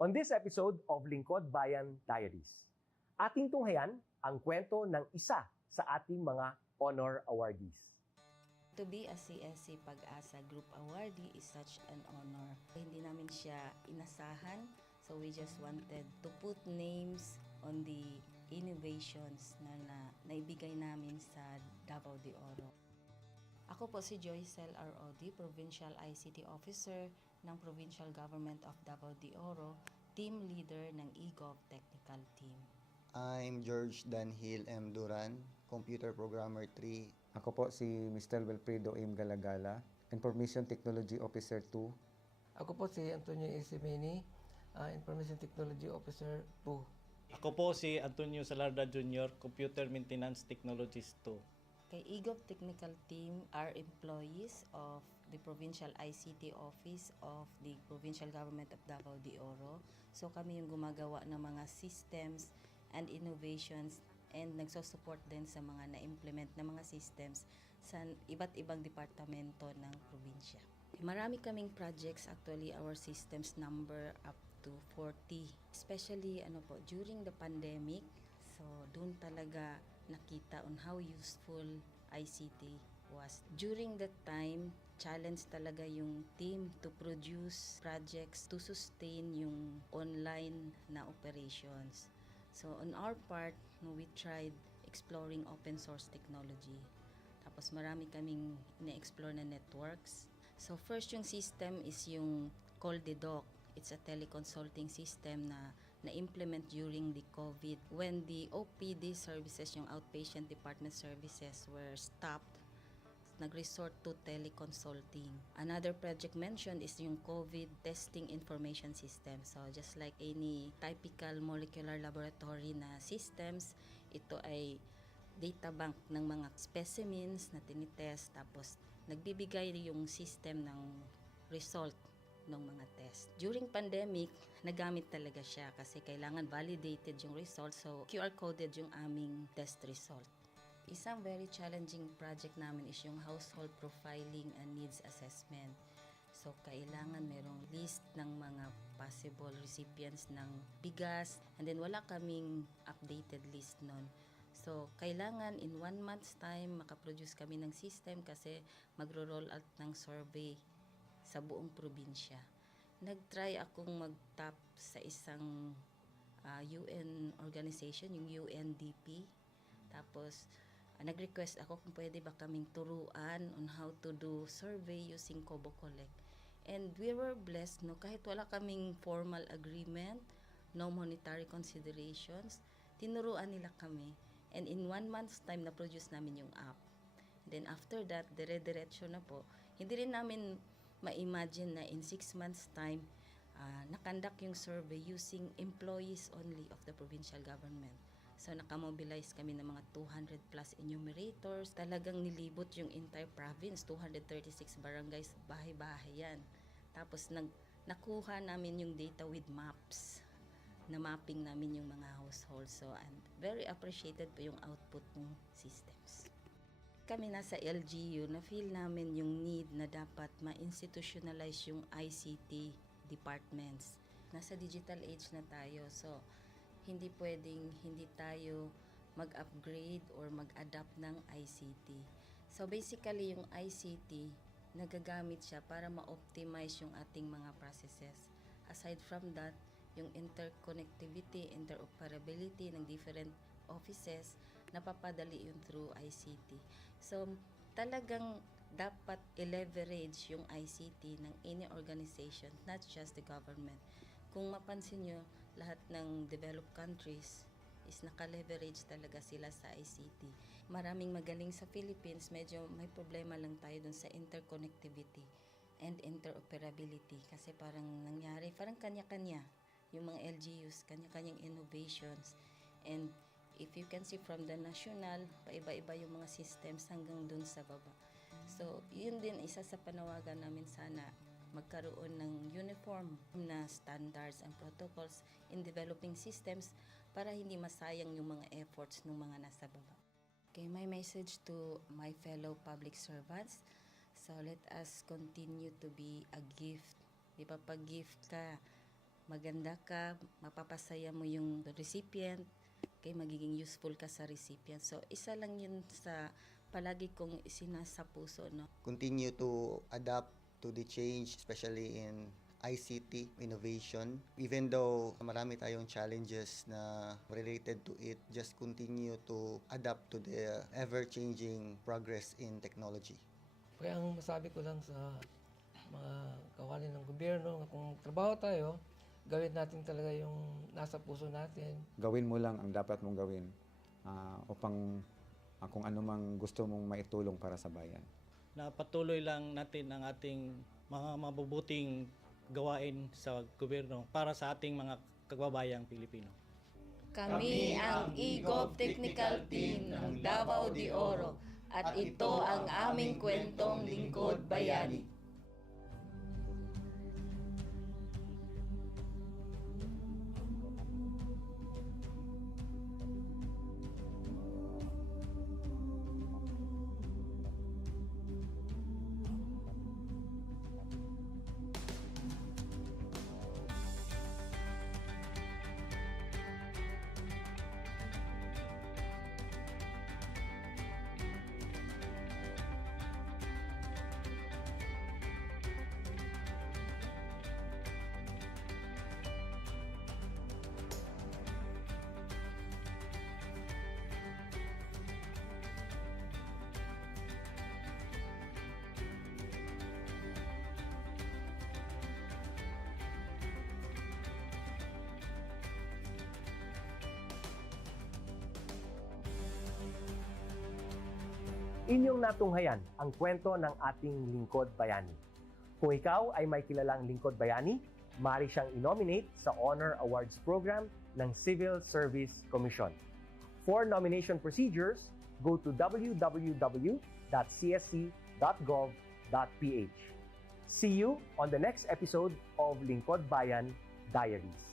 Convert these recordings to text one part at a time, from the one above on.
On this episode of Lingkod Bayan Diaries, ating tunghayan ang kwento ng isa sa ating mga honor awardees. To be a CSC Pag-asa Group Awardee is such an honor. Hindi namin siya inasahan, so we just wanted to put names on the innovations na naibigay namin sa Davao de Oro. Ako po si Joycel R.O.D., Provincial ICT Officer ng Provincial Government of Davao de Oro, Team Leader ng eGov Technical Team. I'm George Danhil M. Duran, Computer Programmer 3. Ako po si Mr. Wilfredo M. Galagala, Information Technology Officer 2. Ako po si Antonio Isimini, Information Technology Officer 2. Ako po si Antonio Salarda Jr., Computer Maintenance Technologist 2. Kay eGov Technical Team are employees of the Provincial ICT Office of the Provincial Government of Davao de Oro. So kami yung gumagawa ng mga systems and innovations and nagsusupport din sa mga na-implement na mga systems sa iba't ibang departamento ng probinsya. Marami kaming projects, actually our systems number up to 40. Especially during the pandemic, so doon talaga nakita on how useful ICT was. During that time, challenge talaga yung team to produce projects to sustain yung online na operations. So on our part, we tried exploring open source technology. Tapos marami kaming ina-explore na networks. So first yung system is yung CallDedoc. It's a teleconsulting system na na-implement during the COVID. When the OPD services, yung outpatient department services were stopped, nag-resort to teleconsulting. Another project mentioned is yung COVID testing information system. So just like any typical molecular laboratory na systems, ito ay data bank ng mga specimens na tinitest, tapos nagbibigay yung system ng result ng mga test. During pandemic, nagamit talaga siya kasi kailangan validated yung result, so QR coded yung aming test result. Isang very challenging project namin is yung household profiling and needs assessment. So kailangan merong list ng mga possible recipients ng bigas, and then wala kaming updated list nun. So kailangan in 1 month's time makaproduce kami ng system kasi magro-roll out ng survey sa buong probinsya. Nag-try akong mag-tap sa isang UN organization, yung UNDP. Tapos, nag-request ako kung pwede ba kaming turuan on how to do survey using Kobo Collect. And we were blessed, kahit wala kaming formal agreement, no monetary considerations, tinuruan nila kami. And in 1 month's time, na-produce namin yung app. And then after that, dire-diretso na po. Hindi rin namin ma-imagine na in 6 months' time, nakandak yung survey using employees only of the provincial government. So, nakamobilize kami ng mga 200 plus enumerators. Talagang nilibot yung entire province, 236 barangays, bahay-bahay yan. Tapos, nakuha namin yung data with maps. Na mapping namin yung mga households. So, and very appreciated po yung output ng systems. Kami nasa LGU, na-feel namin yung need na dapat ma-institutionalize yung ICT departments. Nasa digital age na tayo, so hindi pwedeng hindi tayo mag-upgrade or mag-adapt ng ICT. So basically yung ICT, nagagamit siya para ma-optimize yung ating mga processes. Aside from that, yung interconnectivity, interoperability ng different offices, napapadali yun through ICT. So, talagang dapat i-leverage yung ICT ng any organization, not just the government. Kung mapansin nyo, lahat ng developed countries is naka-leverage talaga sila sa ICT. Maraming magaling sa Philippines, medyo may problema lang tayo dun sa interconnectivity and interoperability kasi parang nangyari, parang kanya-kanya yung mga LGUs, kanya-kanyang innovations. And if you can see from the national, paiba-iba yung mga systems hanggang dun sa baba. So, yun din isa sa panawagan namin, sana magkaroon ng uniform na standards and protocols in developing systems para hindi masayang yung mga efforts ng mga nasa baba. Okay, my message to my fellow public servants, so let us continue to be a gift. Di ba, pag gift ka, maganda ka, mapapasaya mo yung recipient, kay magiging useful ka sa recipient. So, isa lang yun sa palagi kong isinasa puso, no? Continue to adapt to the change, especially in ICT innovation. Even though marami tayong challenges na related to it, just continue to adapt to the ever-changing progress in technology. Kaya ang masabi ko lang sa mga kawani ng gobyerno, kung trabaho tayo, gawin natin talaga yung nasa puso natin. Gawin mo lang ang dapat mong gawin upang kung ano mang gusto mong maitulong para sa bayan. Na patuloy lang natin ang ating mga mabubuting gawain sa gobyerno para sa ating mga kababayang Pilipino. Kami ang EGOV Technical Team ng Davao de Oro at ito ang aming kwentong lingkod bayani. Inyong natunghayan ang kwento ng ating lingkod bayani. Kung ikaw ay may kilalang lingkod bayani, maaari siyang i-nominate sa Honor Awards Program ng Civil Service Commission. For nomination procedures, go to www.csc.gov.ph. See you on the next episode of Lingkod Bayan Diaries.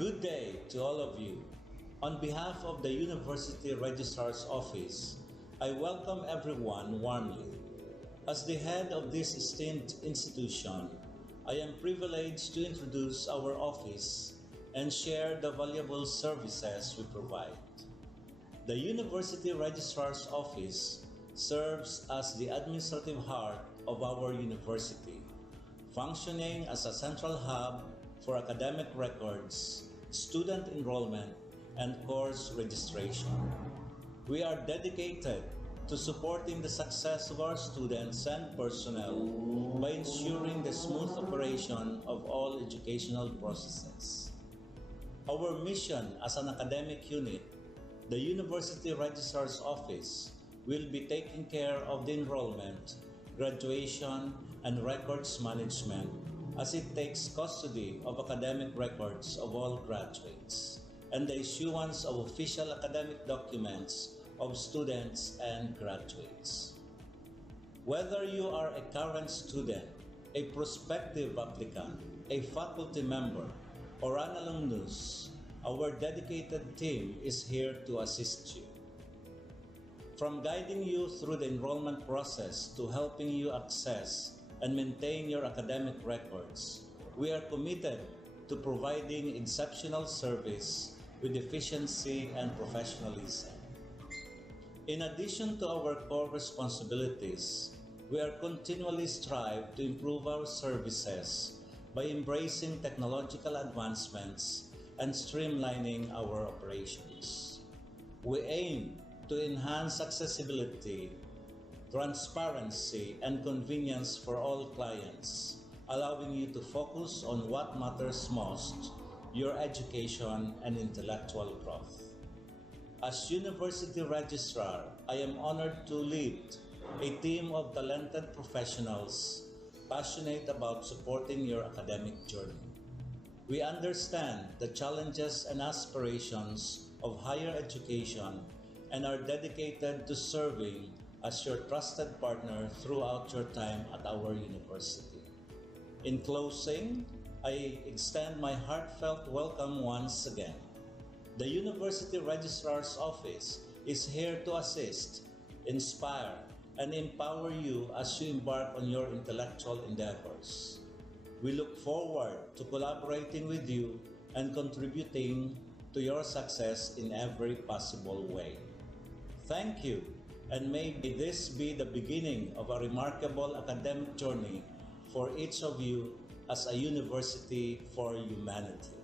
Good day to all of you. On behalf of the University Registrar's Office, I welcome everyone warmly. As the head of this esteemed institution, I am privileged to introduce our office and share the valuable services we provide. The University Registrar's Office serves as the administrative heart of our university, functioning as a central hub for academic records, student enrollment, and course registration. We are dedicated to supporting the success of our students and personnel by ensuring the smooth operation of all educational processes. Our mission as an academic unit, the University Registrar's Office, will be taking care of the enrollment, graduation, and records management as it takes custody of academic records of all graduates and the issuance of official academic documents of students and graduates. Whether you are a current student, a prospective applicant, a faculty member, or an alumnus, our dedicated team is here to assist you. From guiding you through the enrollment process to helping you access and maintain your academic records, we are committed to providing exceptional service with efficiency and professionalism. In addition to our core responsibilities, we are continually strive to improve our services by embracing technological advancements and streamlining our operations. We aim to enhance accessibility, transparency, and convenience for all clients, allowing you to focus on what matters most, your education and intellectual growth. As University Registrar, I am honored to lead a team of talented professionals passionate about supporting your academic journey. We understand the challenges and aspirations of higher education and are dedicated to serving as your trusted partner throughout your time at our university. In closing, I extend my heartfelt welcome once again. The University Registrar's Office is here to assist, inspire, and empower you as you embark on your intellectual endeavors. We look forward to collaborating with you and contributing to your success in every possible way. Thank you, and may this be the beginning of a remarkable academic journey for each of you as a university for humanity.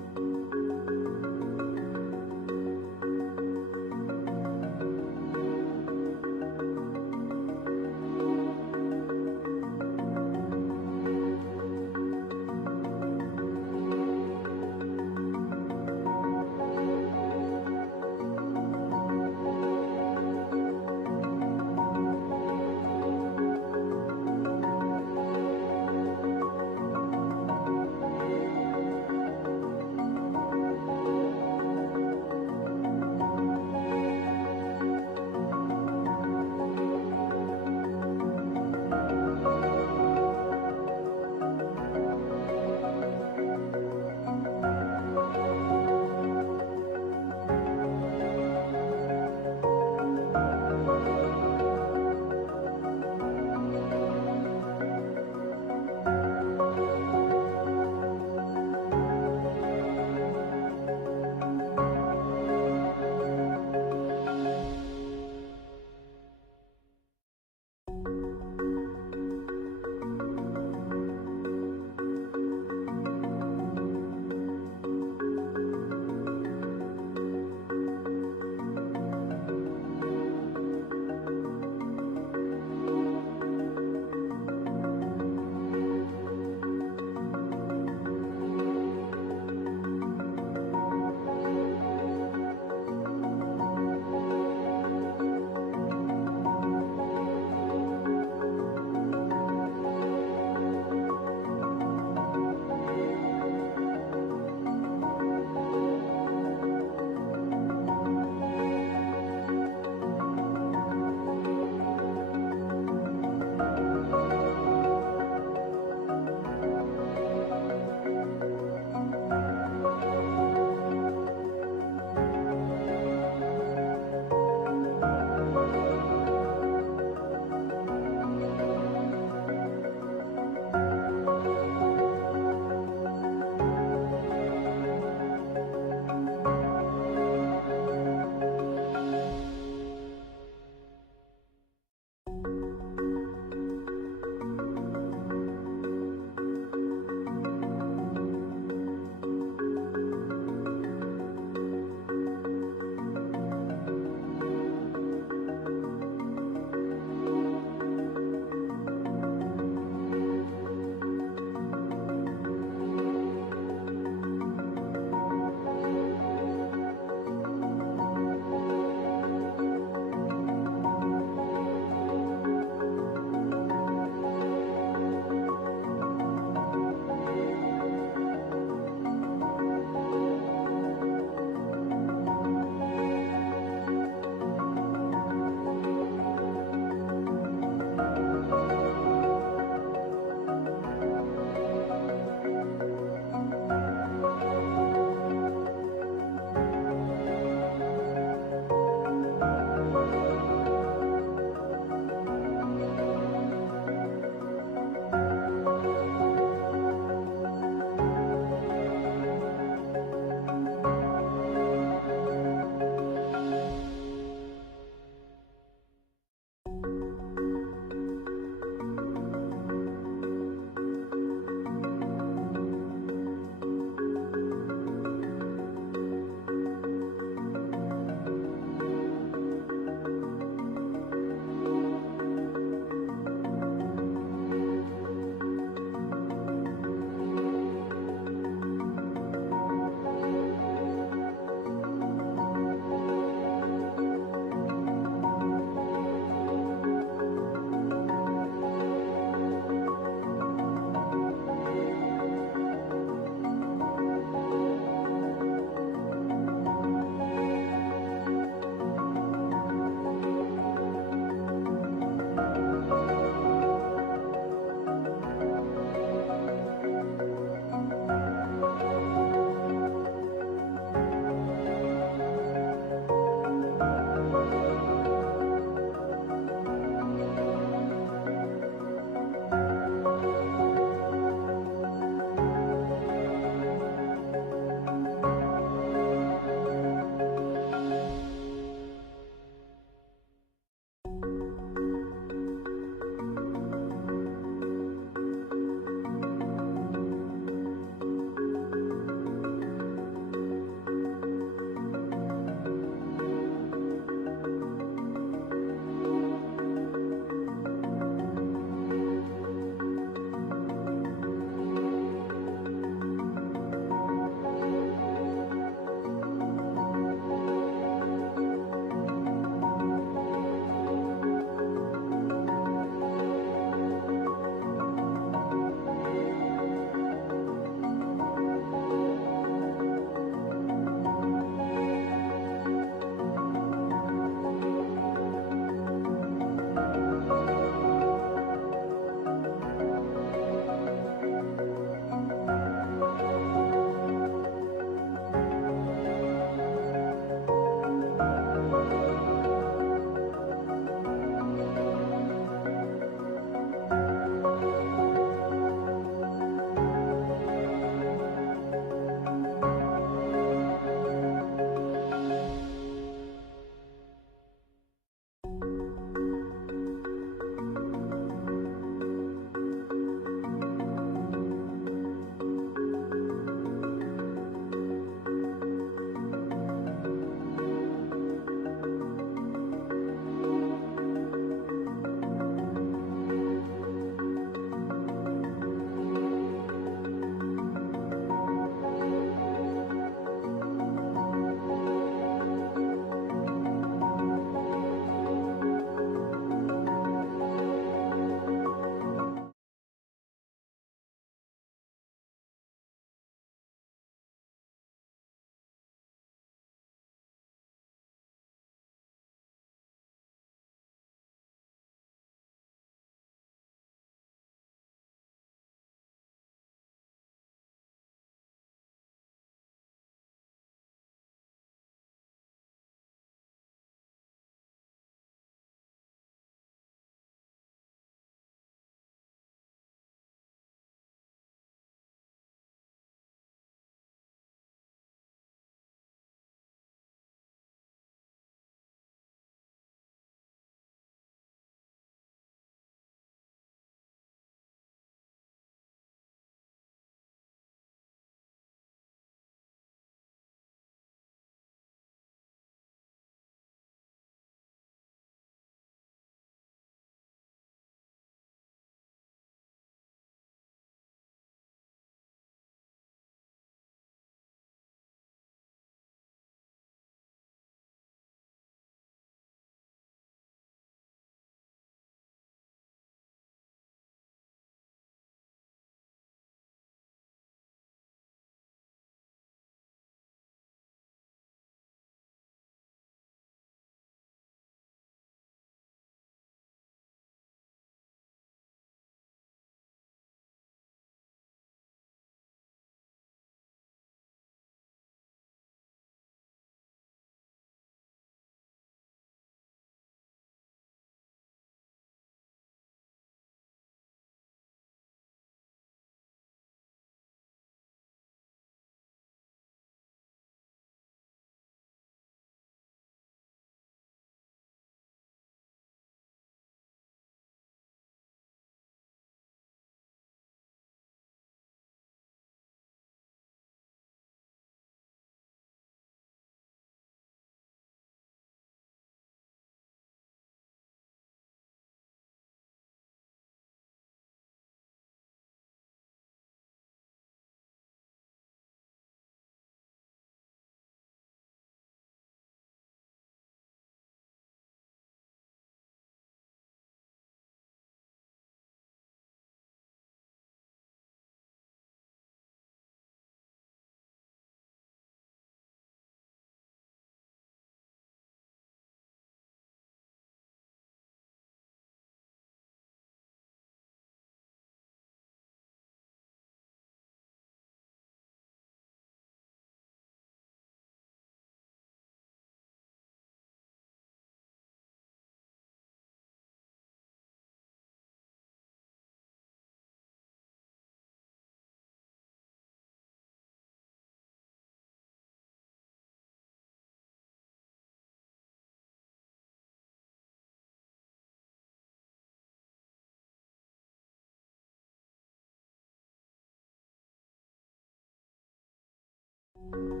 Pilipinas.